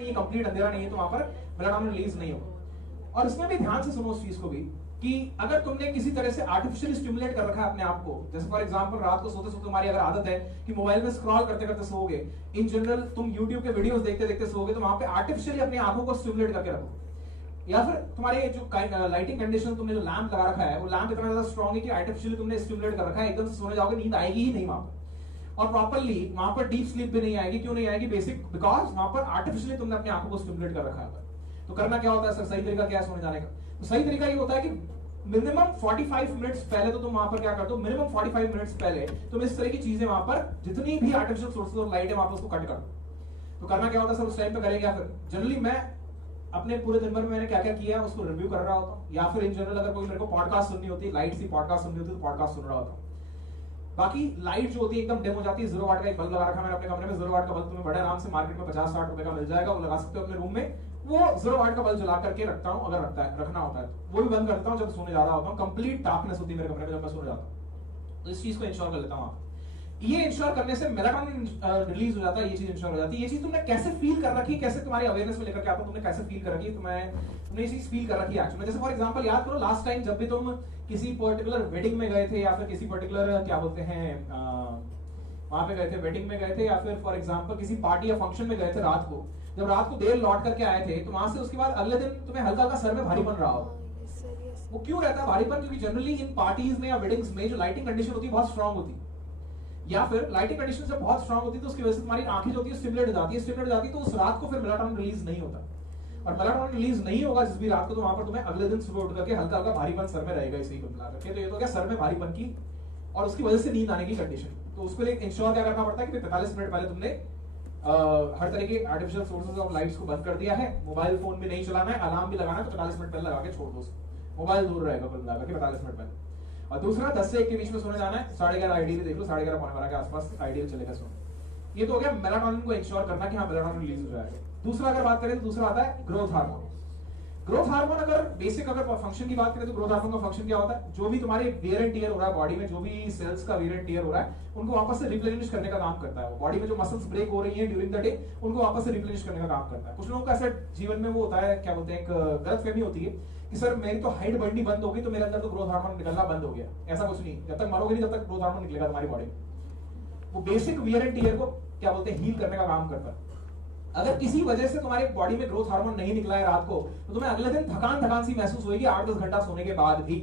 ये कंप्लीट अंधेरा नहीं है तो वहां पर मेलाटोनिन रिलीज नहीं होगा। और इसमें भी ध्यान से सुनो उस चीज को भी कि अगर तुमने किसी तरह से आर्टिफिशियली स्टिमुलेट कर रखा है अपने आप को, जैसे फॉर एग्जांपल रात को सोते सोते तुम्हारी अगर आदत है कि मोबाइल में स्क्रॉल करते करते सोओगे, इन जनरल तुम YouTube के वीडियोस देखते देखते सोओगे, तो वहां पे आर्टिफिशियली अपनी आंखों को स्टिमुलेट करके रखो। या फिर तुम्हारे जो लाइटिंग कंडीशन, तुमने जो लैंप लगा रखा है वो लैंप इतना ज्यादा स्ट्रॉन्ग है कि आर्टिफिशियली तुमने स्टिमुलेट कर रखा है, एकदम से सोने जाओगे नींद आएगी ही नहीं वहां पर, और प्रॉपर्ली वहां पर डीप स्लीप भी नहीं आएगी। क्यों नहीं आएगी? बेसिक बिकॉज वहां पर आर्टिफिशियली तुमने अपनी आंखों को स्टिमुलेट कर रखा है। तो करना क्या होता है सर? सही तरीका क्या है सोने जाने का? तो सही तरीका ये होता है कि मिनिमम 45 मिनट्स पहले तो तुम वहां पर क्या कर दो, मिनिमम 45 मिनट्स पहले तुम इस तरह की चीजें वहां पर जितनी भी आर्टिफिशियल सोर्सेज ऑफ लाइट है वहां पर उसको कट कर दो। तो करना क्या होता है सर उस टाइम पे? करें क्या फिर? जनरली मैं अपने पूरे दिन भर में मैंने क्या क्या किया है उसको रिव्यू कर रहा होता हूँ, या फिर इन जनरल अगर कोई मेरे को पॉडकास्ट सुननी होती है, लाइट सी पॉडकास्ट सुननी होती है तो पॉडकास्ट सुन रहा होता हूँ। बाकी लाइट जो होती है एकदम डिम हो जाती है। 0 वाट का एक बल्ब लगा रखा है मैंने अपने कमरे में। 0 वाट का बल्ब तुम्हें बड़े आराम से मार्केट में 50-60 रुपए का मिल जाएगा, वो लगा सकते हो अपने रूम में। वो 0 वाट का बल्ब जला करके रखता हूँ, अगर रखना होता है तो वो भी बंद करता हूँ जब सोने जा रहा होता हूँ। कंप्लीट डार्कनेस होती है मेरे कमरे में जब मैं सोने जाता हूँ, तो इस चीज को इंश्योर कर लेता हूँ। ये इंश्योर करने से मेलाटोनिन रिलीज हो जाता है, ये चीज इंश्योर हो जाती है। ये चीज तुमने कैसे फील कर रखी है, कैसे तुम्हारी अवेयरनेस में लेकर के आता हूं, तुमने कैसे फील कर रखी है? तुमने ये चीज फील कर रखी है एक्चुअली। जैसे फॉर एग्जांपल याद करो लास्ट टाइम जब भी तुम किसी पर्टिकुलर वेडिंग में गए थे, या फिर किसी पर्टिकुलर क्या बोलते हैं वहां पे गए थे, वेडिंग में गए थे, या फिर फॉर एग्जांपल किसी पार्टी या फंक्शन में गए थे रात को, जब रात को देर लौट करके आए थे तो वहां से उसके बाद अगले दिन तुम्हें हल्का हल्का सर में भारीपन रहा हो। वो क्यों रहता है भारीपन? क्योंकि जनरली इन पार्टीज में या वेडिंग्स में जो लाइटिंग कंडीशन होती है बहुत स्ट्रांग होती है, या फिर लाइटिंग कंडीशन जब बहुत स्ट्रांग होती है तो उसकी वजह से तुम्हारी आंखें जो होती है स्टिमुलेट हो जाती है। स्टिमुलेट हो जाती है तो उस रात को फिर मेलाटोनिन रिलीज नहीं होता, और मेलाटोनिन रिलीज नहीं होगा जिस भी रात को, तो वहां पर तुम्हें अगले दिन सुबह उठ करके हल्का हल्का भारीपन सर में रहेगा। इसी को मिला करके तो ये तो क्या सर में भारीपन की और उसकी वजह से नींद आने की कंडीशन। तो उसके लिए इंश्योर क्या करना पड़ता है कि 45 मिनट पहले तुमने हर तरह के आर्टिफिशियल सोर्सेज ऑफ लाइट्स को बंद कर दिया है, मोबाइल फोन भी नहीं चलाना है, अलार्म भी लगाना है तो 45 मिनट पहले लगा के छोड़ दो, मोबाइल दूर रहेगा कुल मिलाकर के 45 मिनट पहले। और दूसरा 10 से 1 के बीच में सोने जाना है। 11:30 आइडियल देख लो, 11:30 पौने 12 के आसपास आइडियल चलेगा सोना। ये तो हो गया मेलाटोनिन को इंश्योर करना कि हाँ मेलाटोनिन रिलीज हो जाएगा। दूसरा अगर बात करें तो दूसरा आता है ग्रोथ हार्मोन। ग्रोथ हार्मोन अगर बेसिक अगर फंक्शन की बात करें तो ग्रोथ हार्मोन का फंक्शन क्या होता है? जो भी तुम्हारे वेयर एंड टियर हो रहा है बॉडी में, जो भी सेल्स का वेयर एंड टियर हो रहा है उनको वापस से रिप्लेनिश करने का काम करता है। वो बॉडी में जो मसल्स ब्रेक हो रही हैं ड्यूरिंग द डे उनको वापस से रिप्लेनिश करने का काम करता है। कुछ लोगों का ऐसा जीवन में वो होता है, क्या बोलते हैं, एक गलतफहमी होती है कि सर मेरी तो हाइट बढ़नी बंद हो गई तो मेरे अंदर तो ग्रोथ हार्मोन निकलना बंद हो गया। ऐसा कुछ नहीं, जब तक मरोगे नहीं तब तक ग्रोथ हार्मोन निकलेगा तुम्हारी बॉडी में। वो बेसिक वियर एंड टियर को क्या बोलते हैं, हील करने का काम करता है। अगर किसी वजह से तुम्हारे बॉडी में ग्रोथ हार्मोन नहीं निकला है रात को, तो तुम्हें अगले दिन थकान सी महसूस होगी 8-10 घंटा सोने के बाद भी।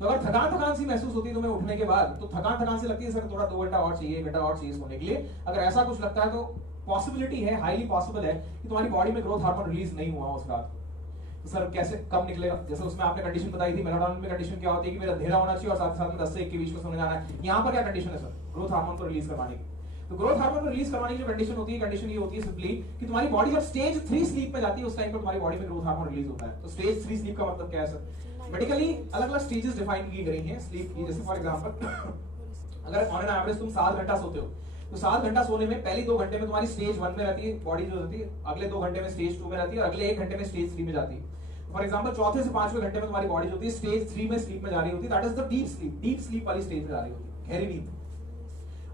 तो अगर थकान सी महसूस होती है तुम्हें उठने के बाद, तो थकान से लगती है सर थोड़ा 2 घंटा और चाहिए, 1 घंटा और चाहिए सोने के लिए। अगर ऐसा कुछ लगता है तो पॉसिबिलिटी है, हाईली पॉसिबल है कि तुम्हारी बॉडी में ग्रोथ हार्मोन रिलीज नहीं हुआ उस रात। तो सर कैसे कब निकलेगा? जैसे उसमें आपने कंडीशन बताई थी, मेलाटोनिन में कंडीशन क्या होती है कि मेरा अंधेरा होना चाहिए और साथ साथ में 10 से 1 के बीच में सोने जाना है। यहाँ पर क्या कंडीशन है सर ग्रोथ हार्मोन को रिलीज करवाने की? तो ग्रोथ हार्मोन को रिलीज करवाने की जो कंडीशन होती है, कंडीशन ये होती है सिंपली कि तुम्हारी बॉडी जब स्टेज 3 स्लीप में जाती है उस टाइम पर तुम्हारी बॉडी में ग्रोथ हार्मोन रिलीज होता है। तो स्टेज 3 स्लीप का मतलब क्या है सर? मेडिकली अलग अलग स्टेजेस डिफाइन की गई हैं स्लीप की। जैसे फॉर एग्जांपल अगर ऑन एन एवरेज तुम 7 घंटा सोते हो तो 7 घंटा सोने में पहली 2 घंटे में तुम्हारी स्टेज 1 में रहती है बॉडी जो रहती है, अगले 2 घंटे में स्टेज 2 में रहती है और अगले 1 घंटे में स्टेज 3 में जाती है। फॉर एग्जांपल चौथे से 5वें घंटे में तुम्हारी बॉडी जो होती है स्टेज 3 में स्लीप में जा रही होती है। That is the deep sleep वाली स्टेज में जा रही होती है, गहरी नींद।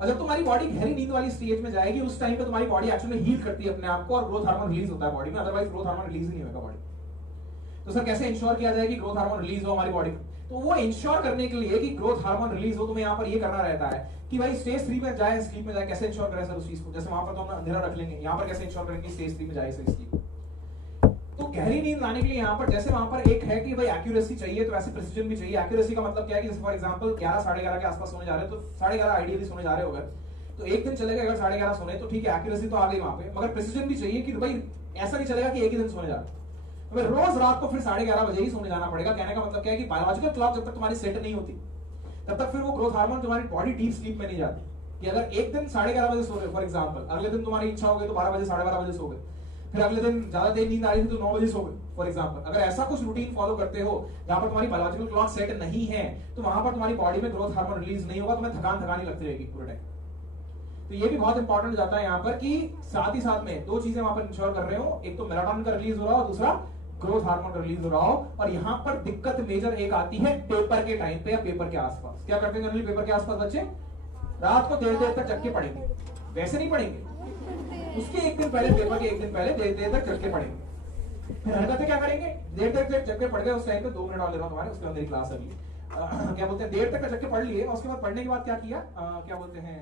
और जब तुम्हारी बॉडी गहरी नींद वाली स्टेज में जाएगी उस टाइम पे तुम्हारी बॉडी एक्चुअली हील करती है अपने आप को और ग्रोथ हार्मोन रिलीज होता है बॉडी में, अदरवाइज ग्रोथ हार्मोन रिलीज नहीं होगा बॉडी। तो सर कैसे इंश्योर किया जाए कि ग्रोथ हार्मोन रिलीज हो हमारी बॉडी में? तो वो इंश्योर करने के लिए कि ग्रोथ हार्मोन रिलीज हो, तुम्हें यहाँ पर ये करना रहता है कि भाई स्टेज 3 में जाए, स्लीप में जाए। कैसे इंश्योर करें सर उस चीज को? जैसे वहां पर तो हम अंधेरा रख लेंगे, यहाँ पर कैसे इंश्योर करेंगे स्टेज 3 में जाए सर स्लीप? तो गहरी नींद लाने के लिए यहाँ पर जैसे वहां पर एक है कि भाई एक्यूरेसी चाहिए तो वैसे प्रिसिजन भी चाहिए। एक्यूरेसी का मतलब क्या है कि जैसे फॉर एग्जांपल 11-11:30 के आसपास सोने जा रहे हो तो 11:30 आइडियली सोने जा रहे हो, तो एक दिन चलेगा अगर 11:30 सोने तो ठीक है, एक्यूरेसी तो आ गई वहां पे, मगर प्रिसिजन भी चाहिए कि भाई ऐसा नहीं चलेगा कि एक ही दिन सोने जा रहे हो, तो रोज रात को फिर 11:30 बजे ही सोने जाना पड़ेगा। कहने का मतलब क्या है कि बायोलॉजिकल क्लॉक जब तक तुम्हारी सेट नहीं होती तब तक फिर वो ग्रोथ हार्मोन तुम्हारी बॉडी डीप स्लीप में नहीं जाती। कि अगर एक दिन 11:30 बजे सो रहे हो फॉर एग्जांपल, अगले दिन तुम्हारी इच्छा हो गई तो 12 बजे 12:30 बजे सो गए, फिर अगले दिन ज्यादा देर नींद आ रही थी तो 9 बजे सो गए फॉर एग्जांपल। अगर ऐसा कुछ रूटीन फॉलो करते हो जहां पर तुम्हारी बायोलॉजिकल क्लॉक सेट नहीं है तो वहां पर तुम्हारी बॉडी में ग्रोथ हार्मोन रिलीज नहीं होगा, तुम्हें थकान ही लगती रहेगी पूरे टाइम। तो ये भी बहुत इंपॉर्टेंट जाता है यहाँ पर कि साथ ही साथ में 2 चीजें वहां पर इंश्योर कर रहे हो, एक तो मेलाटोनिन का रिलीज हो रहा हो, दूसरा ग्रोथ हार्मोन का रिलीज हो रहा हो। और यहाँ पर दिक्कत मेजर एक आती है पेपर के टाइम पे या पेपर के आसपास। क्या करते हैं जनरली पेपर के आसपास बच्चे? रात को देर तक जग के पढ़ेंगे, वैसे नहीं पढ़ेंगे, उसके एक दिन पहले, पेपर के एक दिन पहले देर तक जग के पढ़ेंगे। फिर हरकतें क्या करेंगे, देर तक जग के पढ़ गए, उस टाइम पे 2 मिनट और ले रहा हूँ तुम्हारे, उसके बाद मेरी क्लास अभी क्या बोलते हैं, देर तक जग के पढ़ लिए, और उसके बाद पढ़ने के बाद क्या किया, क्या बोलते हैं